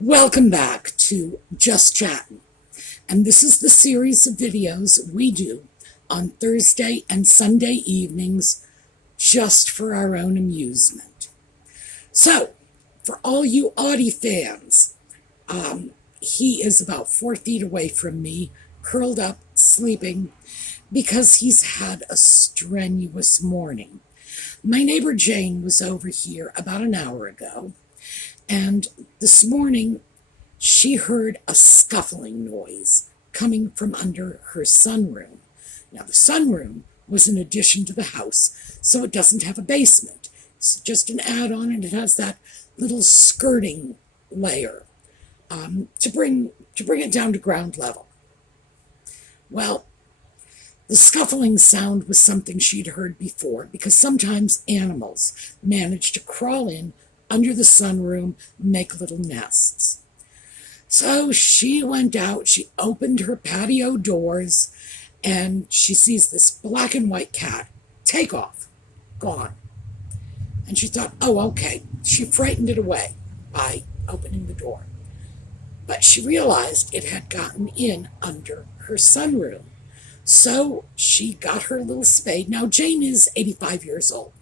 Welcome back to Just Chattin', and this is the series of videos we do on Thursday and Sunday evenings just for our own amusement. So, for all you Audi fans, he is about 4 feet away from me, curled up, sleeping, because he's had a strenuous morning. My neighbor Jane was over here about an hour ago, and this morning, she heard a scuffling noise coming from under her sunroom. Now, the sunroom was an addition to the house, so it doesn't have a basement. It's just an add-on, and it has that little skirting layer to bring it down to ground level. Well, the scuffling sound was something she'd heard before, because sometimes animals manage to crawl in under the sunroom, make little nests. So she went out, she opened her patio doors, and she sees this black and white cat. Take off. Gone. And she thought, oh, okay. She frightened it away by opening the door. But she realized it had gotten in under her sunroom. So she got her little spade. Now, Jane is 85 years old.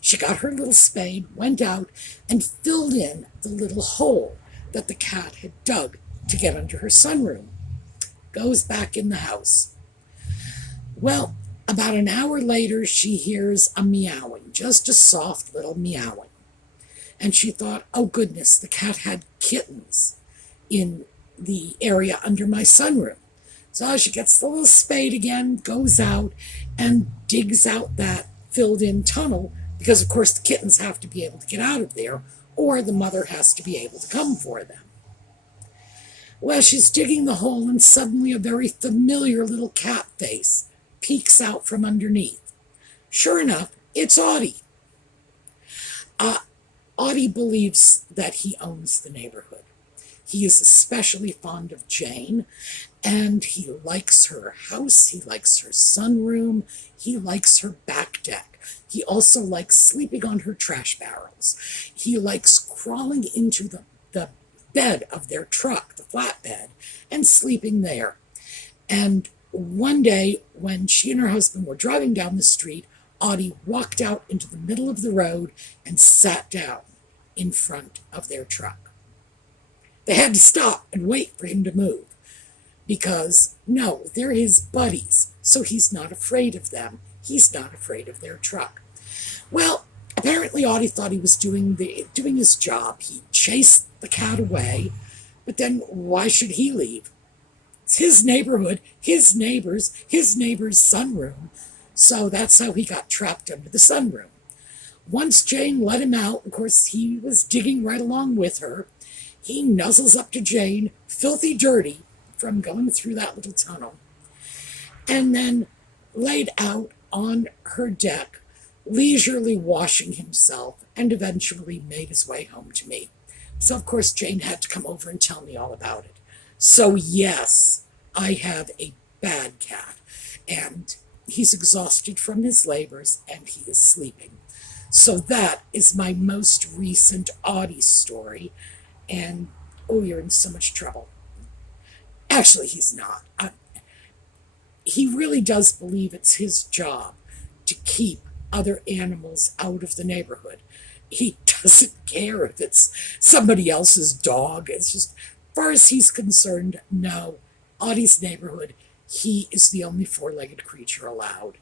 She got her little spade, went out, and filled in the little hole that the cat had dug to get under her sunroom. Goes back in the house. Well, about an hour later, she hears a meowing, just a soft little meowing. And she thought, oh goodness, the cat had kittens in the area under my sunroom. So she gets the little spade again, goes out, and digs out that filled-in tunnel, because, of course, the kittens have to be able to get out of there, or the mother has to be able to come for them. Well, she's digging the hole, and suddenly a very familiar little cat face peeks out from underneath. Sure enough, it's Audi. Audi believes that he owns the neighborhood. He is especially fond of Jane, and he likes her house, he likes her sunroom, he likes her back deck. He also likes sleeping on her trash barrels. He likes crawling into the bed of their truck, the flatbed, and sleeping there. And one day, when she and her husband were driving down the street, Audi walked out into the middle of the road and sat down in front of their truck. They had to stop and wait for him to move, because, no, they're his buddies, so he's not afraid of them. He's not afraid of their truck. Well, apparently Audi thought he was doing his job. He chased the cat away, but then why should he leave? It's his neighborhood, his neighbor's sunroom, so that's how he got trapped under the sunroom. Once Jane let him out, of course, he was digging right along with her. He nuzzles up to Jane, filthy dirty, from going through that little tunnel, and then laid out on her deck, leisurely washing himself, and eventually made his way home to me. So, of course, Jane had to come over and tell me all about it. So, yes, I have a bad cat, and he's exhausted from his labors, and he is sleeping. So that is my most recent Audi story, and, oh, you're in so much trouble. Actually, he's not. He really does believe it's his job to keep other animals out of the neighborhood. He doesn't care if it's somebody else's dog. It's just, as far as he's concerned, no. Audie's neighborhood, he is the only four-legged creature allowed.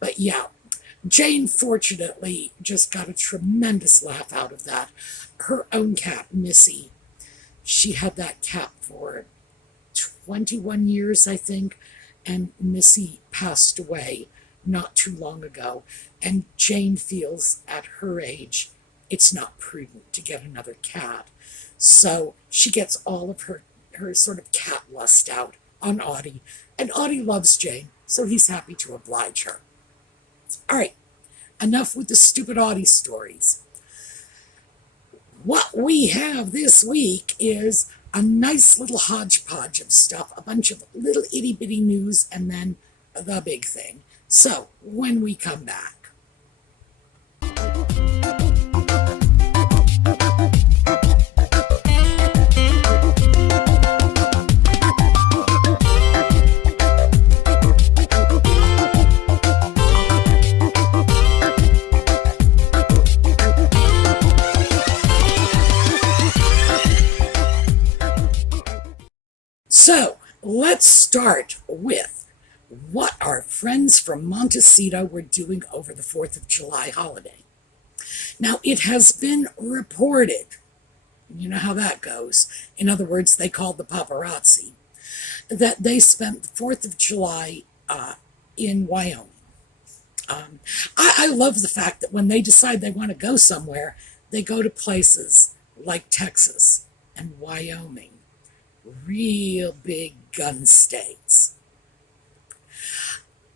But yeah, Jane fortunately just got a tremendous laugh out of that. Her own cat, Missy, she had that cat for 21 years, I think, and Missy passed away not too long ago, and Jane feels at her age it's not prudent to get another cat. So she gets all of her sort of cat lust out on Audie, and Audie loves Jane, so he's happy to oblige her. All right, enough with the stupid Audie stories. What we have this week is a nice little hodgepodge of stuff, a bunch of little itty-bitty news, and then the big thing. So, when we come back. So let's start with what our friends from Montecito were doing over the 4th of July holiday. Now, it has been reported, you know how that goes. In other words, they called the paparazzi, that they spent the 4th of July in Wyoming. I love the fact that when they decide they want to go somewhere, they go to places like Texas and Wyoming, real big gun states.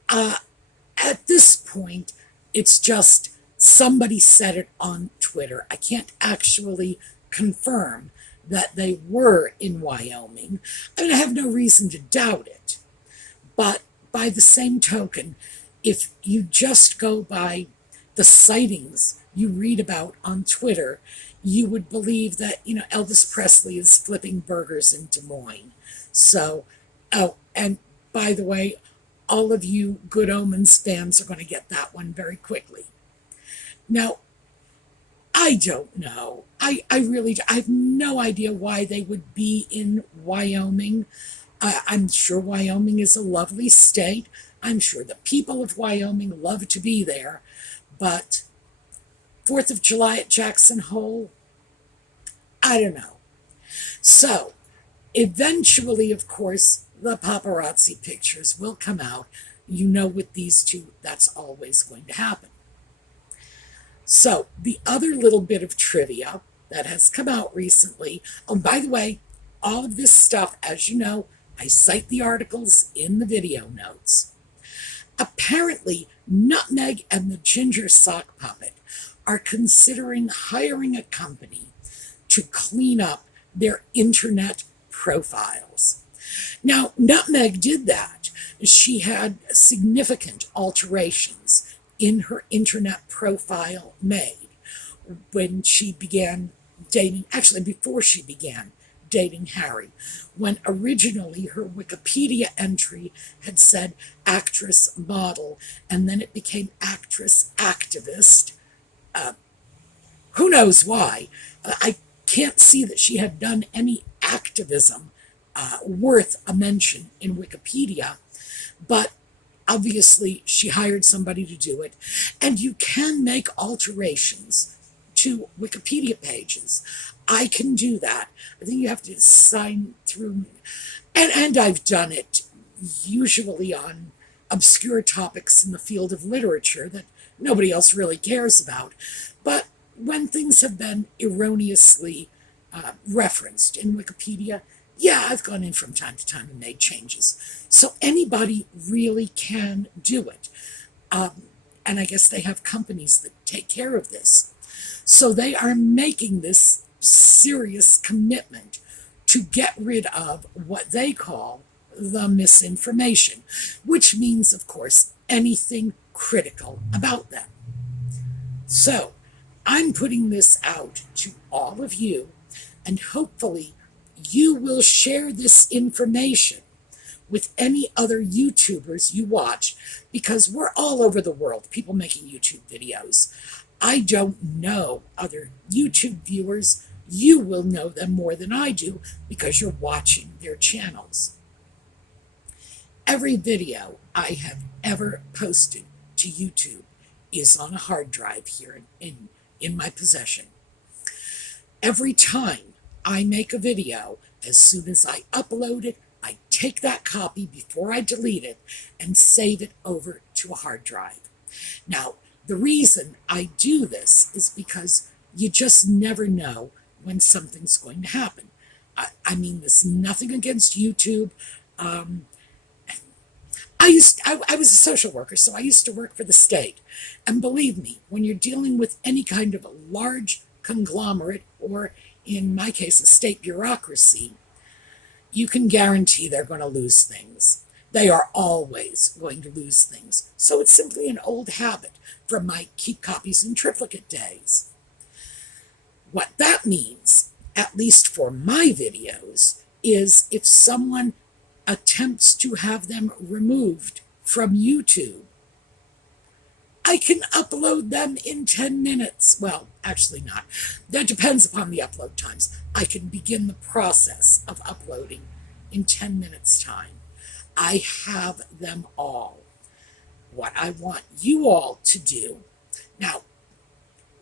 At this point, it's just somebody said it on Twitter. I can't actually confirm that they were in Wyoming. I mean, I have no reason to doubt it. But by the same token, if you just go by the sightings you read about on Twitter, you would believe that, Elvis Presley is flipping burgers in Des Moines. So, oh, and by the way, all of you Good Omens fans are going to get that one very quickly. Now, I don't know. I have no idea why they would be in Wyoming. I'm sure Wyoming is a lovely state. I'm sure the people of Wyoming love to be there. But 4th of July at Jackson Hole, I don't know. So, eventually, of course, the paparazzi pictures will come out. You know, with these two, that's always going to happen. So, the other little bit of trivia that has come out recently, oh, by the way, all of this stuff, as you know, I cite the articles in the video notes. Apparently, Nutmeg and the Ginger Sock Puppet are considering hiring a company to clean up their internet profiles. Now, Nutmeg did that. She had significant alterations in her internet profile made when she began dating, actually before she began dating Harry, when originally her Wikipedia entry had said actress model, and then it became actress activist. Who knows why? I can't see that she had done any activism worth a mention in Wikipedia, but obviously she hired somebody to do it. And you can make alterations to Wikipedia pages. I can do that. I think you have to sign through, and I've done it usually on obscure topics in the field of literature that nobody else really cares about. But when things have been erroneously referenced in Wikipedia, yeah, I've gone in from time to time and made changes. So anybody really can do it. And I guess they have companies that take care of this. So they are making this serious commitment to get rid of what they call the misinformation, which means, of course, anything critical about them. So I'm putting this out to all of you, and hopefully you will share this information with any other YouTubers you watch, because we're all over the world, people making YouTube videos. I don't know other YouTube viewers. You will know them more than I do because you're watching their channels. Every video I have ever posted to YouTube is on a hard drive here in my possession. Every time I make a video, as soon as I upload it, I take that copy before I delete it and save it over to a hard drive. Now, the reason I do this is because you just never know when something's going to happen. I mean, there's nothing against YouTube. I was a social worker, so I used to work for the state. And believe me, when you're dealing with any kind of a large conglomerate, or in my case, a state bureaucracy, you can guarantee they're going to lose things. They are always going to lose things. So it's simply an old habit from my keep copies in triplicate days. What that means, at least for my videos, is if someone attempts to have them removed from YouTube, I can upload them in 10 minutes. Well, actually not. That depends upon the upload times. I can begin the process of uploading in 10 minutes' time. I have them all. What I want you all to do, now,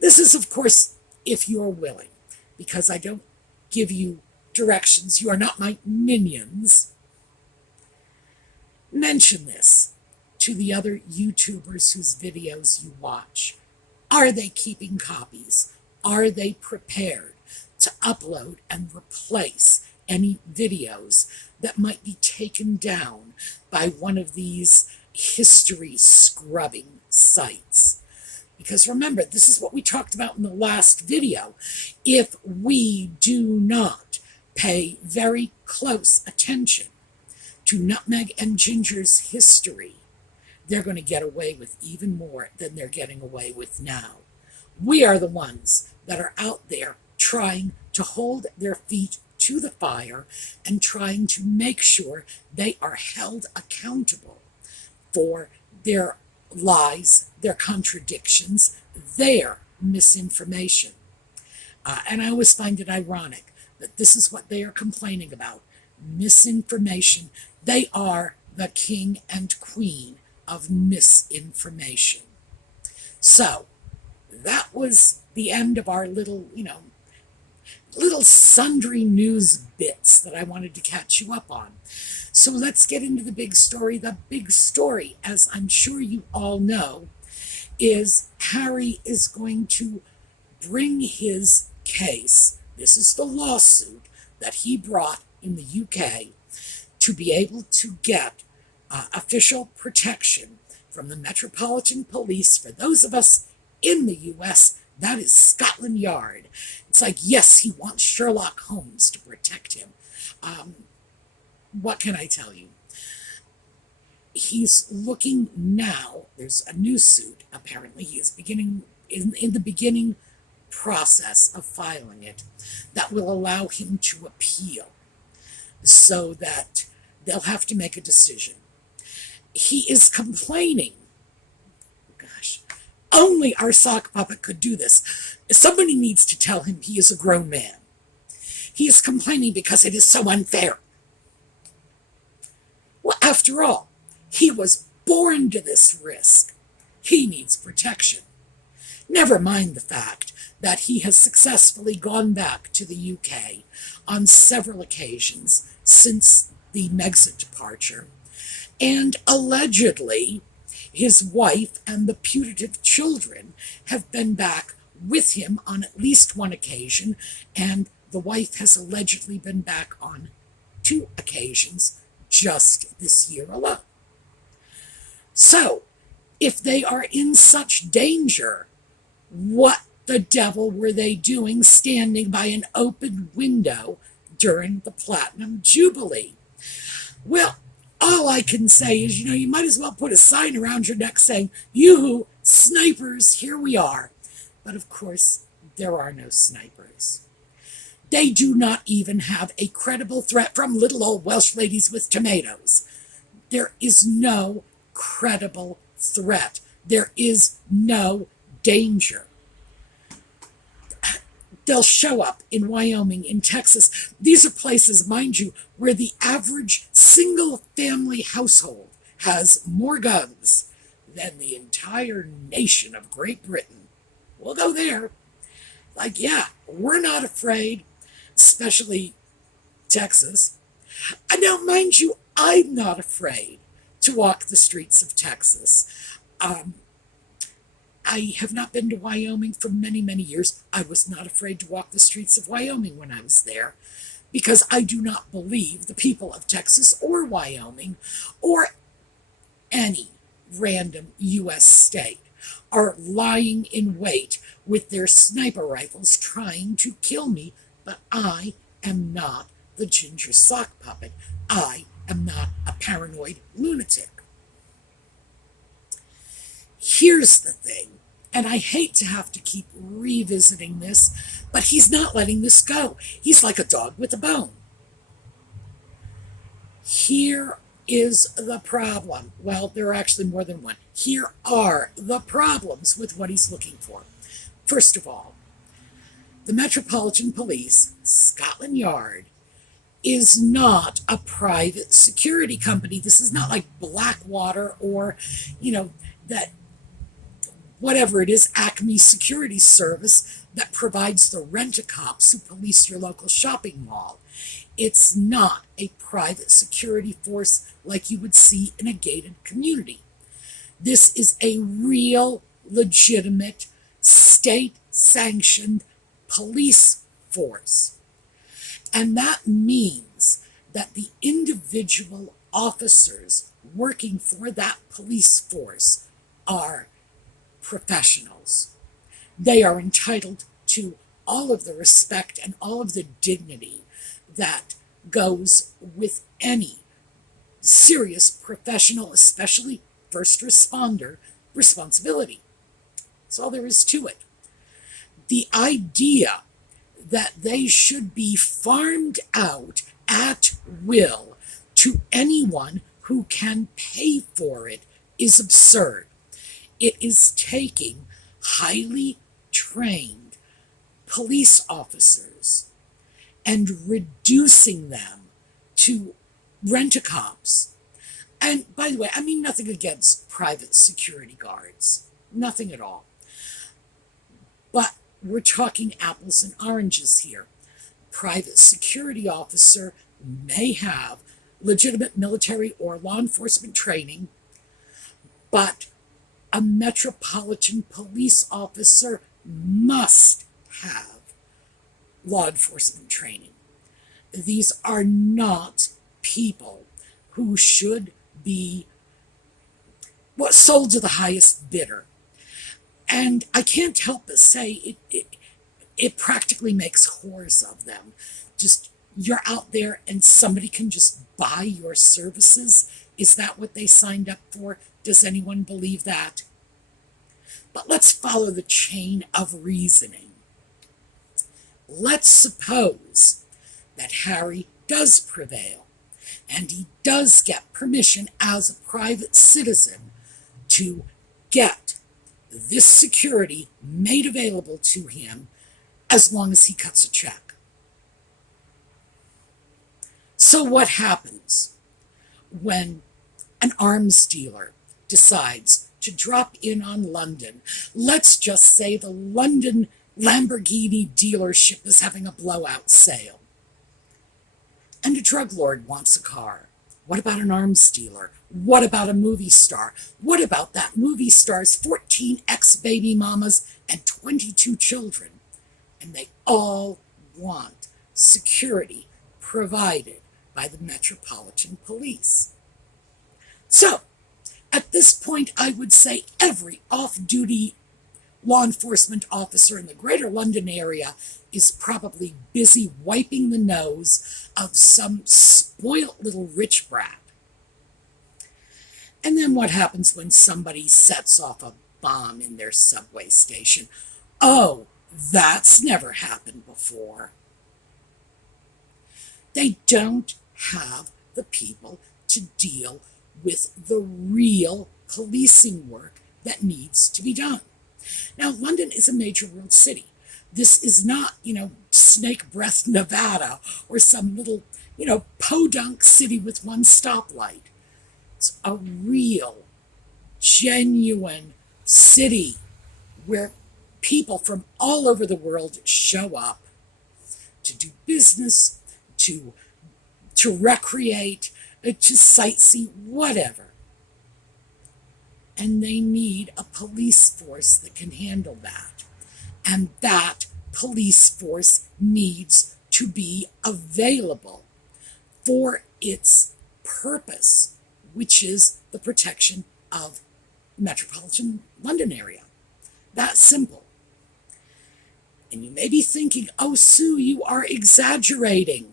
this is, of course, if you're willing, because I don't give you directions. You are not my minions. Mention this to the other YouTubers whose videos you watch. Are they keeping copies? Are they prepared to upload and replace any videos that might be taken down by one of these history scrubbing sites? Because remember, this is what we talked about in the last video. If we do not pay very close attention to Nutmeg and Ginger's history, they're going to get away with even more than they're getting away with now. We are the ones that are out there trying to hold their feet to the fire and trying to make sure they are held accountable for their lies, their contradictions, their misinformation. And I always find it ironic that this is what they are complaining about: misinformation. They are the king and queen of misinformation. So that was the end of our little sundry news bits that I wanted to catch you up on. So let's get into the big story. The big story, as I'm sure you all know, is Harry is going to bring his case. This is the lawsuit that he brought in the UK to be able to get official protection from the Metropolitan Police. For those of us in the US, that is Scotland Yard. It's like, yes, he wants Sherlock Holmes to protect him. What can I tell you? He's looking now. There's a new suit, apparently. He is beginning in the beginning process of filing it that will allow him to appeal, so that they'll have to make a decision. He is complaining. Gosh, only our sock puppet could do this. Somebody needs to tell him he is a grown man. He is complaining because it is so unfair. Well, after all, he was born to this risk. He needs protection. Never mind the fact that he has successfully gone back to the UK on several occasions since the Meghan departure, and allegedly his wife and the putative children have been back with him on at least one occasion, and the wife has allegedly been back on 2 occasions just this year alone. So, if they are in such danger, what the devil were they doing standing by an open window during the Platinum Jubilee? Well, all I can say is, you might as well put a sign around your neck saying, "Yoo-hoo, snipers, here we are." But of course, there are no snipers. They do not even have a credible threat from little old Welsh ladies with tomatoes. There is no credible threat. There is no danger. They'll show up in Wyoming, in Texas. These are places, mind you, where the average single-family household has more guns than the entire nation of Great Britain. We'll go there. Like, yeah, we're not afraid, especially Texas. And now, mind you, I'm not afraid to walk the streets of Texas. I have not been to Wyoming for many, many years. I was not afraid to walk the streets of Wyoming when I was there, because I do not believe the people of Texas or Wyoming or any random U.S. state are lying in wait with their sniper rifles trying to kill me. But I am not the Ginger Sock Puppet. I am not a paranoid lunatic. Here's the thing, and I hate to have to keep revisiting this, but he's not letting this go. He's like a dog with a bone. Here is the problem. Well, there are actually more than one. Here are the problems with what he's looking for. First of all, the Metropolitan Police, Scotland Yard, is not a private security company. This is not like Blackwater or, that whatever it is, Acme Security Service that provides the rent-a-cops who police your local shopping mall. It's not a private security force like you would see in a gated community. This is a real, legitimate, state-sanctioned police force. And that means that the individual officers working for that police force are professionals. They are entitled to all of the respect and all of the dignity that goes with any serious professional, especially first responder, responsibility. That's all there is to it. The idea that they should be farmed out at will to anyone who can pay for it is absurd. It is taking highly trained police officers and reducing them to rent-a-cops. And by the way, I mean nothing against private security guards, nothing at all. But we're talking apples and oranges here. Private security officer may have legitimate military or law enforcement training, but a metropolitan police officer must have law enforcement training. These are not people who should be sold to the highest bidder. And I can't help but say it practically makes whores of them. Just, you're out there and somebody can just buy your services. Is that what they signed up for? Does anyone believe that? But let's follow the chain of reasoning. Let's suppose that Harry does prevail and he does get permission as a private citizen to get this security made available to him as long as he cuts a check. So what happens when an arms dealer decides to drop in on London? Let's just say the London Lamborghini dealership is having a blowout sale, and a drug lord wants a car. What about an arms dealer? What about a movie star? What about that movie star's 14 ex-baby mamas and 22 children? And they all want security provided by the Metropolitan Police. So, at this point, I would say every off-duty law enforcement officer in the Greater London area is probably busy wiping the nose of some spoilt little rich brat. And then what happens when somebody sets off a bomb in their subway station? Oh, that's never happened before. They don't have the people to deal with the real policing work that needs to be done. Now, London is a major world city. This is not, Snake Breath, Nevada, or some little, podunk city with one stoplight. It's a real, genuine city where people from all over the world show up to do business, to recreate, to sightsee, whatever. And they need a police force that can handle that. And that police force needs to be available for its purpose, which is the protection of the metropolitan London area. That simple. And you may be thinking, oh, Sue, you are exaggerating.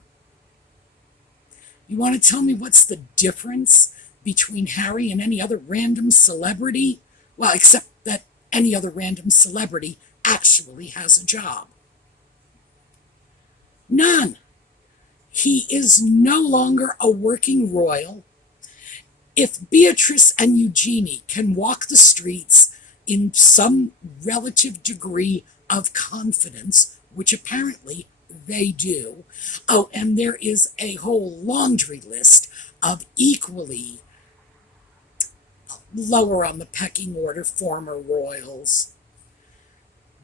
You want to tell me what's the difference between Harry and any other random celebrity? Well, except that any other random celebrity actually has a job. None. He is no longer a working royal. If Beatrice and Eugenie can walk the streets in some relative degree of confidence, which apparently they do, Oh, and there is a whole laundry list of equally lower on the pecking order former royals.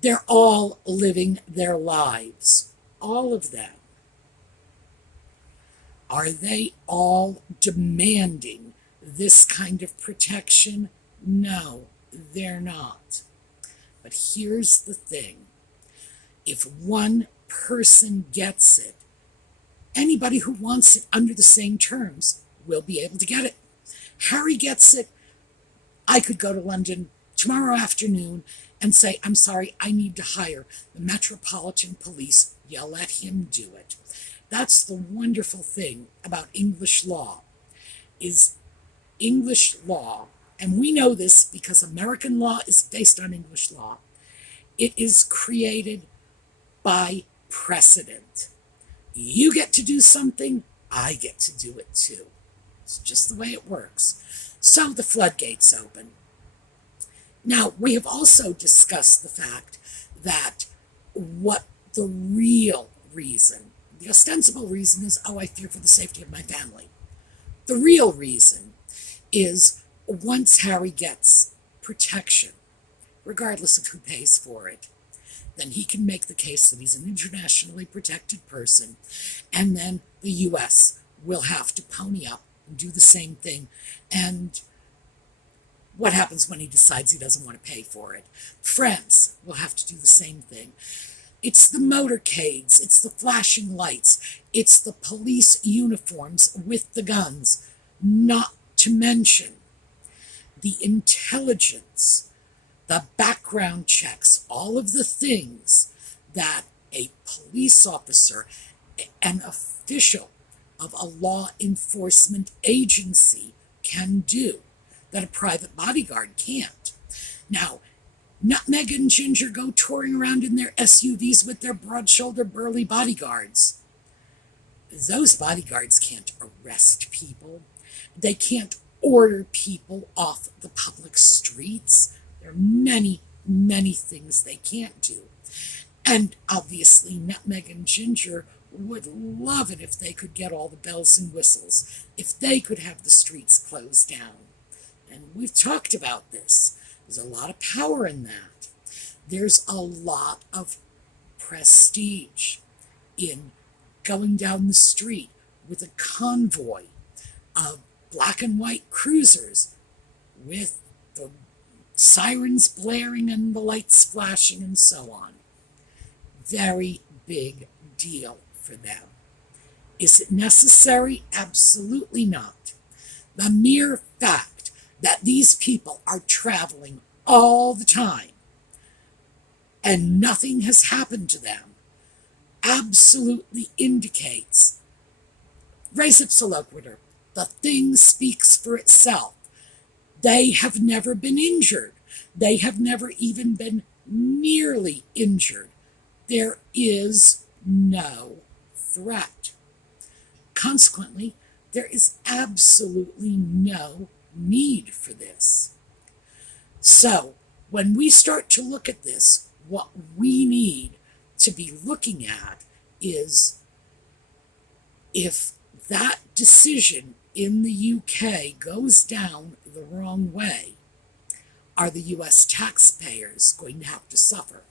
They're all living their lives, all of them. Are they all demanding this kind of protection? No, they're not. But here's the thing. If one person gets it, anybody who wants it under the same terms will be able to get it. Harry gets it. I could go to London tomorrow afternoon and say, I'm sorry, I need to hire the Metropolitan Police. You let him do it. That's the wonderful thing about English law, is English law, and we know this because American law is based on English law. It is created by precedent. You get to do something, I get to do it too. It's just the way it works. So the floodgates open. Now, we have also discussed the fact that what the real reason, the ostensible reason is, oh, I fear for the safety of my family. The real reason is once Harry gets protection, regardless of who pays for it, then he can make the case that he's an internationally protected person, and then the U.S. will have to pony up and do the same thing. And what happens when he decides he doesn't want to pay for it? France will have to do the same thing. It's the motorcades, it's the flashing lights, it's the police uniforms with the guns, not to mention the intelligence, the background checks, all of the things that a police officer, an official of a law enforcement agency can do that a private bodyguard can't. Now, Nutmeg and Ginger go touring around in their SUVs with their broad-shouldered burly bodyguards. Those bodyguards can't arrest people. They can't order people off the public streets. There are many, many things they can't do. And obviously, Nutmeg and Ginger would love it if they could get all the bells and whistles, if they could have the streets closed down. And we've talked about this. There's a lot of power in that. There's a lot of prestige in going down the street with a convoy of black and white cruisers with the sirens blaring and the lights flashing and so on. Very big deal for them. Is it necessary? Absolutely not. The mere fact that these people are traveling all the time and nothing has happened to them absolutely indicates, res ipsa loquitur, the thing speaks for itself. They have never been injured. They have never even been nearly injured. There is no threat. Consequently, there is absolutely no need for this. So, when we start to look at this, what we need to be looking at is if that decision in the UK goes down the wrong way, are the US taxpayers going to have to suffer?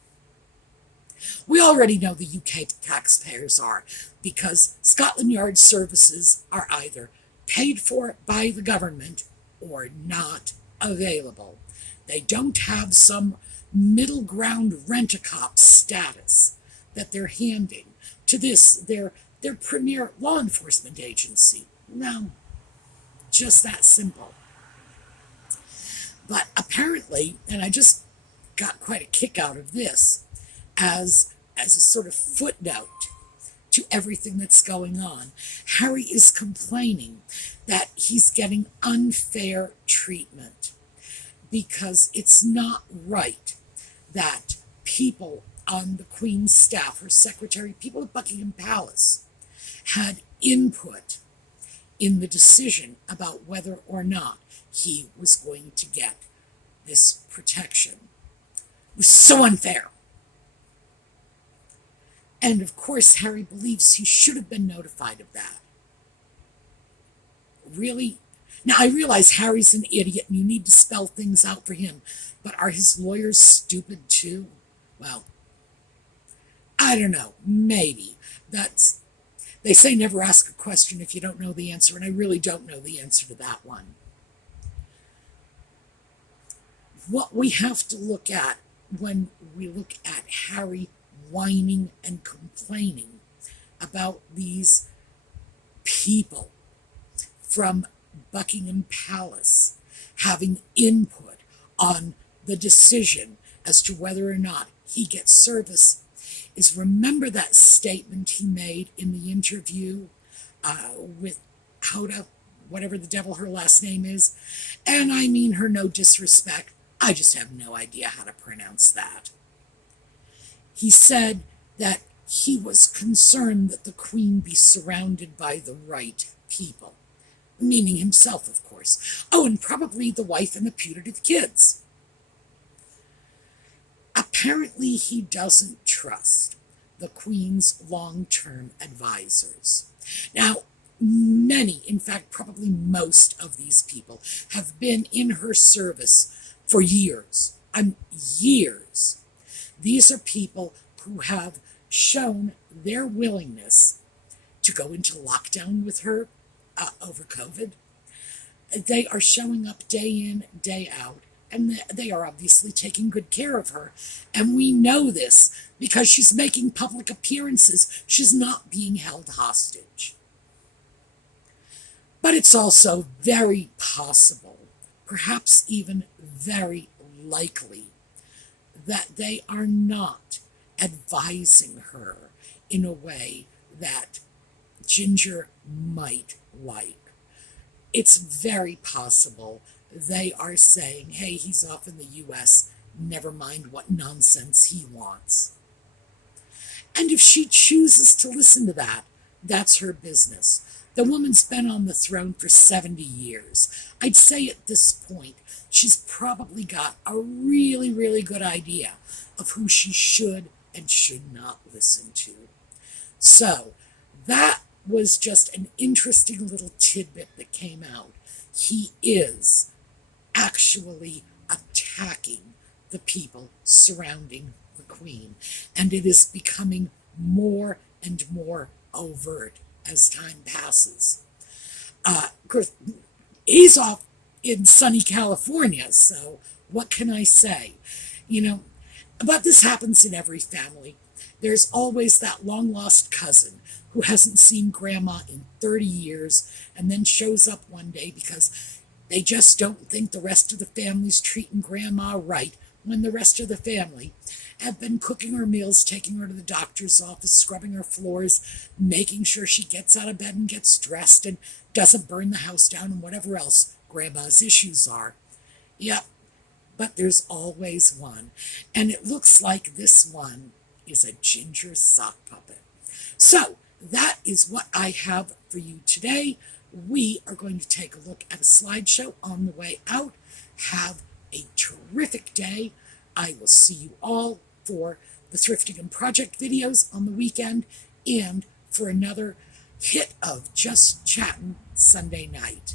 We already know the UK taxpayers are, because Scotland Yard services are either paid for by the government or not available. They don't have some middle ground rent-a-cop status that they're handing to their premier law enforcement agency. No, just that simple. But apparently, and I just got quite a kick out of this, as a sort of footnote to everything that's going on, Harry is complaining that he's getting unfair treatment because it's not right that people on the Queen's staff, her secretary, people at Buckingham Palace, had input in the decision about whether or not he was going to get this protection. It was so unfair. And of course, Harry believes he should have been notified of that. Really? Now, I realize Harry's an idiot and you need to spell things out for him, but are his lawyers stupid too? Well, I don't know. Maybe. They say never ask a question if you don't know the answer, and I really don't know the answer to that one. What we have to look at when we look at Harry whining and complaining about these people from Buckingham Palace having input on the decision as to whether or not he gets service is remember that statement he made in the interview with Hoda, whatever the devil her last name is. And I mean her no disrespect. I just have no idea how to pronounce that. He said that he was concerned that the Queen be surrounded by the right people, meaning himself, of course. Oh, and probably the wife and the putative kids. Apparently, he doesn't trust the Queen's long-term advisors. Now, many, in fact, probably most of these people have been in her service for years and years. These are people who have shown their willingness to go into lockdown with her over COVID. They are showing up day in, day out, and they are obviously taking good care of her. And we know this because she's making public appearances. She's not being held hostage. But it's also very possible, perhaps even very likely, that they are not advising her in a way that Ginger might like. It's very possible they are saying, hey, he's off in the US, never mind what nonsense he wants. And if she chooses to listen to that, that's her business. The woman's been on the throne for 70 years. I'd say at this point, she's probably got a really, really good idea of who she should and should not listen to. So that was just an interesting little tidbit that came out. He is actually attacking the people surrounding the Queen, and it is becoming more and more overt as time passes. Of course, he's off in sunny California, so what can I say? But this happens in every family. There's always that long-lost cousin who hasn't seen grandma in 30 years and then shows up one day because they just don't think the rest of the family's treating grandma right when the rest of the family have been cooking her meals, taking her to the doctor's office, scrubbing her floors, making sure she gets out of bed and gets dressed and doesn't burn the house down and whatever else grandma's issues are. Yep, but there's always one. And it looks like this one is a Ginger sock puppet. So that is what I have for you today. We are going to take a look at a slideshow on the way out. Have a terrific day. I will see you all for the Thrifting and Project videos on the weekend and for another hit of Just Chattin' Sunday night.